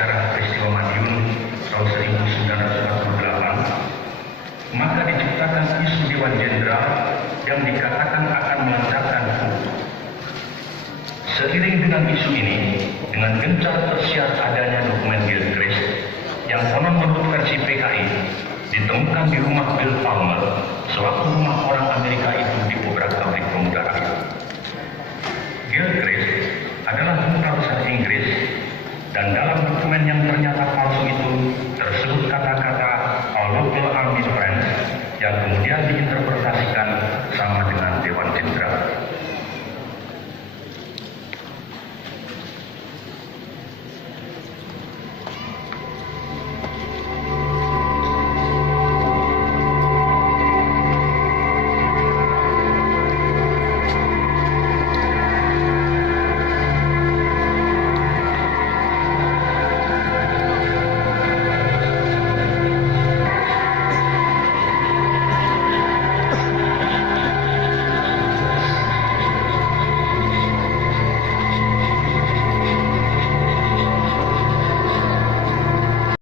sejarah peristiwa Madiun tahun 1948, maka diciptakan isu Dewan Jenderal yang dikatakan akan meledakkan hukum. Seiring dengan isu ini, dengan gencar tersiar adanya dokumen Gilchrist yang konon menurut versi PKI ditemukan di rumah Bill Palmer, sewaktu rumah orang Amerika itu diobrak pabrik pemuda rakyat. Gilchrist adalah duta besar Inggris, dan dalam dokumen yang ternyata palsu itu tersebut kata-kata "a local army friend" yang kemudian diinterpretasi